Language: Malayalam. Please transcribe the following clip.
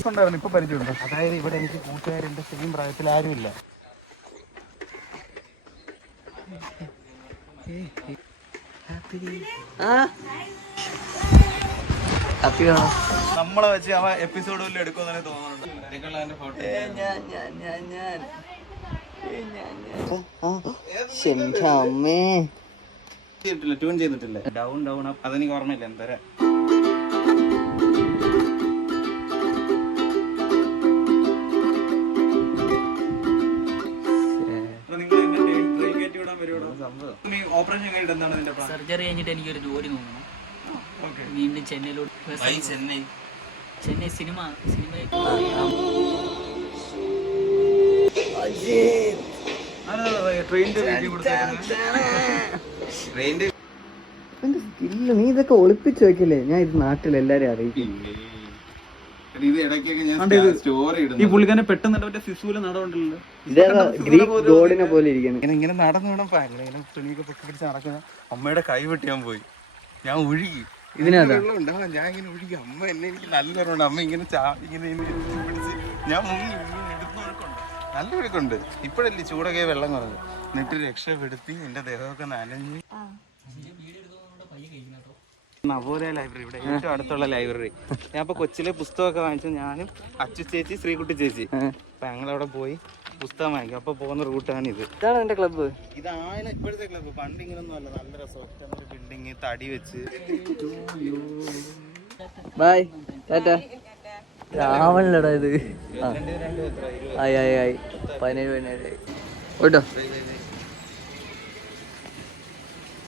ഇപ്പൊ പരിചയമുണ്ട്. അതായത് ഇവിടെ എനിക്ക് കൂട്ടുകാരുണ്ട്, സെയിം പ്രായത്തിൽ ആരുമില്ല. നമ്മളെ വെച്ച് അവ എപ്പിസോഡ് വല്ലതും എടുക്കുമെന്നെ തോന്നുന്നുണ്ട്. ട്യൂൺ ചെയ്തിട്ടില്ല. ഡൗൺ ഡൗൺ അപ്പ് അതെനിക്ക് ഓർമ്മയില്ല. എന്തരാ സർജറി കഴിഞ്ഞിട്ട് എനിക്കൊരു ജോലി നോക്കണം. വീണ്ടും ചെന്നൈയിലോട്ട്. ചെന്നൈ സിനിമ നീ ഇതൊക്കെ ഒളിപ്പിച്ചു വെക്കില്ലേ? ഞാൻ ഇത് നാട്ടിൽ എല്ലാരും അറിയിക്കും. ഈ പുള്ളിക്കാരനെ പെട്ടെന്ന് സിസുവില് നടവുണ്ടല്ലോ, ഗോഡിനെ പോലെ ഇരിക്കുന്നു. ഇങ്ങനെ നടന്നു വേണം ഇങ്ങനെ തുണിയൊക്കെ പൊക്കി പിടിച്ച് നടക്കുന്ന അമ്മയുടെ കൈ വെട്ടി ഞാൻ പോയി. ഞാൻ ഒഴുകി ഇതിനകത്ത് ഞാൻ ഇങ്ങനെ ഒഴുകി. അമ്മ എന്നെ എനിക്ക് നല്ല ഓർമ്മയുണ്ട്. അമ്മ ഇങ്ങനെ പിടിച്ച് ഞാൻ മുങ്ങി എടുത്തൊഴുക്കുണ്ട്, നല്ല ഒഴുക്കുണ്ട്. ഇപ്പോഴല്ലേ ചൂടൊക്കെ വെള്ളം കുറഞ്ഞു. എന്നിട്ട് രക്ഷപ്പെടുത്തി എന്റെ ദേഹമൊക്കെ നനഞ്ഞ്. നവോദയ ലൈബ്രറി, ഇവിടെ ഏറ്റവും അടുത്തുള്ള ലൈബ്രറി. ഞാൻ ഇപ്പൊ കൊച്ചിലെ പുസ്തകമൊക്കെ വാങ്ങിച്ചു. ഞാനും അച്ചു ചേച്ചി, ശ്രീകുട്ടി ചേച്ചി, അപ്പൊ ഞങ്ങളവിടെ പോയി പുസ്തകം വാങ്ങിക്കും. അപ്പൊ പോകുന്ന റൂട്ടാണ് ഇത്. ഇതാണ് എന്റെ ക്ലബ്ബ്. ഇതാണ് ഇപ്പോഴത്തെ ക്ലബ്ബ്. പണ്ട് ഇങ്ങനൊന്നും അല്ല. നല്ല രസം, ബിൽഡിങ് തടി വെച്ച്. ബൈ ടാറ്റാ. രാവണല്ലടാ ഇത്. ആയി 17 ഓട്ടോ.